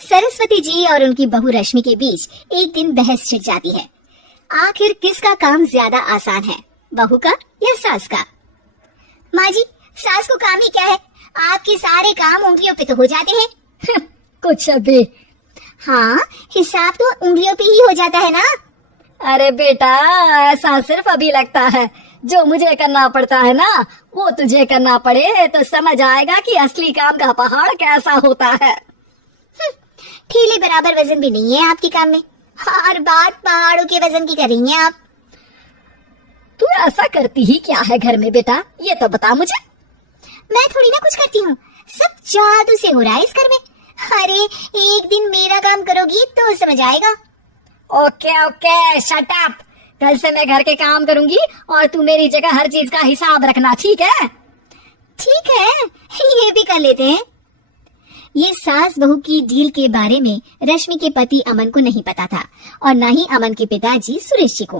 सरस्वती जी और उनकी बहू रश्मि के बीच एक दिन बहस छिड़ जाती है। आखिर किसका काम ज्यादा आसान है, बहू का या सास का? माँ जी, सास को काम ही क्या है, आपके सारे काम उंगलियों पे तो हो जाते हैं। कुछ अभी। हाँ, हिसाब तो उंगलियों पे ही हो जाता है ना। अरे बेटा, ऐसा सिर्फ अभी लगता है, जो मुझे करना पड़ता है ना वो तुझे करना पड़े तो समझ आएगा कि असली काम का पहाड़ कैसा होता है। ठेले बराबर वजन भी नहीं है आपके काम में, और बात पहाड़ों के वजन की कर रही हैं आप। तू ऐसा करती ही क्या है घर में बेटा, ये तो बता मुझे। मैं थोड़ी ना कुछ करती हूँ, सब जादू से हो रहा है इस घर में। अरे एक दिन मेरा काम करोगी तो समझ आएगा। Okay okay, shut up. कल से मैं घर के काम करूंगी और तू मेरी जगह हर चीज का हिसाब रखना, ठीक है? ठीक है, ये भी कर लेते हैं। ये सास बहू की डील के बारे में रश्मि के पति अमन को नहीं पता था, और न ही अमन के पिताजी सुरेश जी को।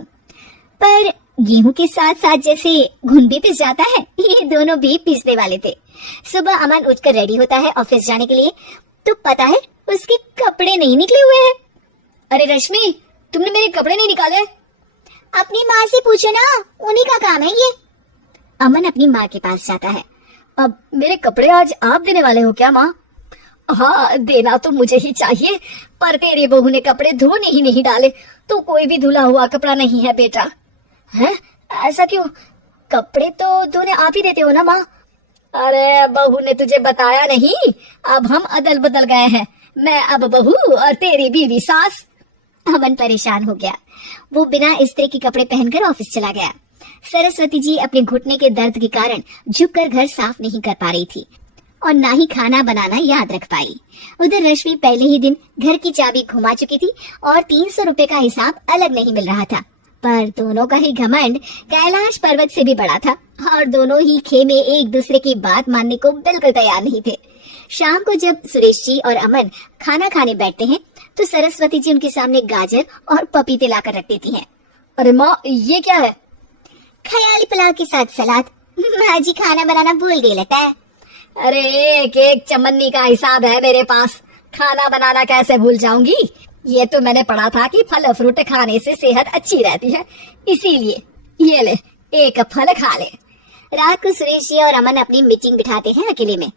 पर गेहूं के साथ साथ जैसे घुन भी पिस जाता है, ये दोनों भी पिसने वाले थे। सुबह अमन उठकर रेडी होता है ऑफिस जाने के लिए, तो पता है उसके कपड़े नहीं निकले हुए हैं। अरे रश्मि, तुमने मेरे कपड़े नहीं निकाले? अपनी माँ से पूछो ना, उन्हीं का काम है ये। अमन अपनी माँ के पास जाता है। अब मेरे कपड़े आज आप देने वाले हो क्या माँ? हाँ, देना तो मुझे ही चाहिए, पर तेरी बहू ने कपड़े धोने ही नहीं डाले, तो कोई भी धुला हुआ कपड़ा नहीं है बेटा। हैं? ऐसा क्यों? कपड़े तो धोने आप ही देते हो ना माँ? अरे बहू ने तुझे बताया नहीं, अब हम अदल बदल गए हैं, मैं अब बहू और तेरी बीवी सास। अमन परेशान हो गया। वो बिना इस्त्री के कपड़े पहनकर ऑफिस चला गया। सरस्वती जी अपने घुटने के दर्द के कारण झुककर घर साफ नहीं कर पा रही थी, और ना ही खाना बनाना याद रख पाई। उधर रश्मि पहले ही दिन घर की चाबी घुमा चुकी थी और 300 रुपए का हिसाब अलग नहीं मिल रहा था। पर दोनों का ही घमंड कैलाश पर्वत से भी बड़ा था, और दोनों ही खेमे एक दूसरे की बात मानने को बिल्कुल तैयार नहीं थे। शाम को जब सुरेश जी और अमन खाना खाने बैठते हैं, तो सरस्वती जी उनके सामने गाजर और पपीते लाकर रख देती हैं। अरे माँ, ये क्या है? ख्याली पुलाव के साथ सलाद। माँ जी खाना बनाना भूल गई लगता है। अरे एक एक चमन्नी का हिसाब है मेरे पास, खाना बनाना कैसे भूल जाऊंगी? ये तो मैंने पढ़ा था कि फल फ्रूट खाने से सेहत अच्छी रहती है, इसीलिए ये ले, एक फल खा ले। रात को सुरेश जी और अमन अपनी मीटिंग बिठाते हैं अकेले में।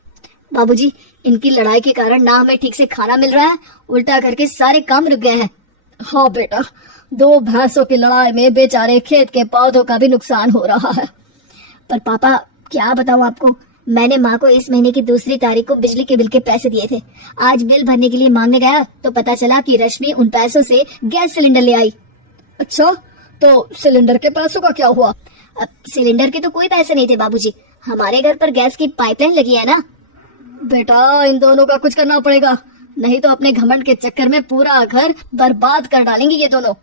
बाबूजी, इनकी लड़ाई के कारण ना हमें ठीक से खाना मिल रहा है, उल्टा करके सारे काम रुक गए हैं। हाँ बेटा, 2 भैंसों की लड़ाई में बेचारे खेत के पौधों का भी नुकसान हो रहा है। पर पापा, क्या बताऊं आपको, मैंने माँ को इस महीने की 2 तारीख को बिजली के बिल के पैसे दिए थे। आज बिल भरने के लिए मांगने गया तो पता चला कि रश्मि उन पैसों से गैस सिलेंडर ले आई। अच्छा, तो सिलेंडर के पैसों का क्या हुआ? अब सिलेंडर के तो कोई पैसे नहीं थे बाबूजी, हमारे घर पर गैस की पाइपलाइन लगी है ना। बेटा, इन दोनों का कुछ करना पड़ेगा, नहीं तो अपने घमंड के चक्कर में पूरा घर बर्बाद कर डालेंगे ये दोनों।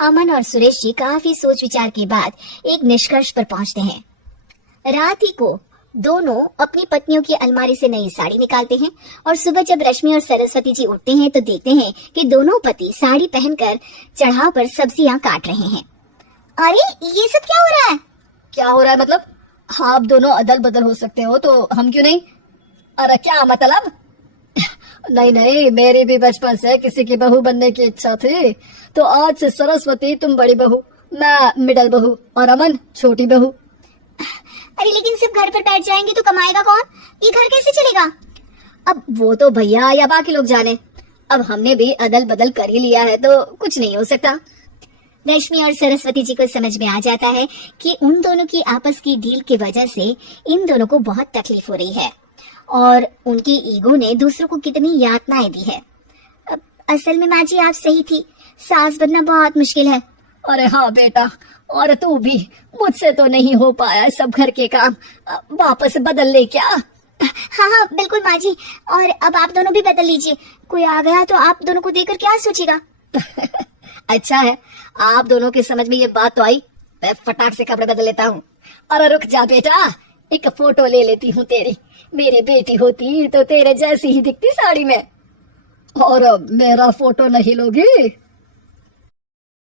अमन और सुरेश जी काफी सोच विचार के बाद एक निष्कर्ष पर पहुंचते हैं। रात ही को दोनों अपनी पत्नियों की अलमारी से नई साड़ी निकालते हैं, और सुबह जब रश्मि और सरस्वती जी उठते हैं तो देखते हैं कि दोनों पति साड़ी पहनकर चढ़ाव पर सब्जियां काट रहे हैं। अरे ये सब क्या हो रहा है? क्या हो रहा है मतलब? आप दोनों अदल बदल हो सकते हो तो हम क्यों नहीं? अरे क्या मतलब? नहीं नहीं, मेरी भी बचपन से किसी की बहू बनने की इच्छा थी, तो आज से सरस्वती तुम बड़ी बहू, मैं मिडल बहू और अमन छोटी बहू। अरे लेकिन सिर्फ घर पर बैठ जाएंगे तो कमाएगा कौन? ये घर कैसे चलेगा? अब वो तो भैया या बाकी लोग जाने, अब हमने भी अदल बदल कर ही लिया है तो कुछ नहीं हो सकता। रश्मि और सरस्वती जी को समझ में आ जाता है कि उन दोनों की आपस की डील की वजह से इन दोनों को बहुत तकलीफ हो रही है, और उनकी ईगो ने दूसरों को कितनी यातनाएं दी है। असल में माँ जी आप सही थी, सास बनना बहुत मुश्किल है। अरे हाँ बेटा, और तू भी, मुझसे तो नहीं हो पाया सब घर के काम, वापस बदल ले क्या? हाँ हाँ बिल्कुल माँ जी, और अब आप दोनों भी बदल लीजिए, कोई आ गया तो आप दोनों को देखकर क्या सोचेगा? अच्छा है, आप दोनों के समझ में ये बात तो आई, मैं फटाक से कपड़े बदल लेता हूँ। अरे रुक जा बेटा, एक फोटो ले लेती हूँ तेरी, मेरी बेटी होती तो तेरे जैसी ही दिखती साड़ी में। और मेरा फोटो नहीं लोगी?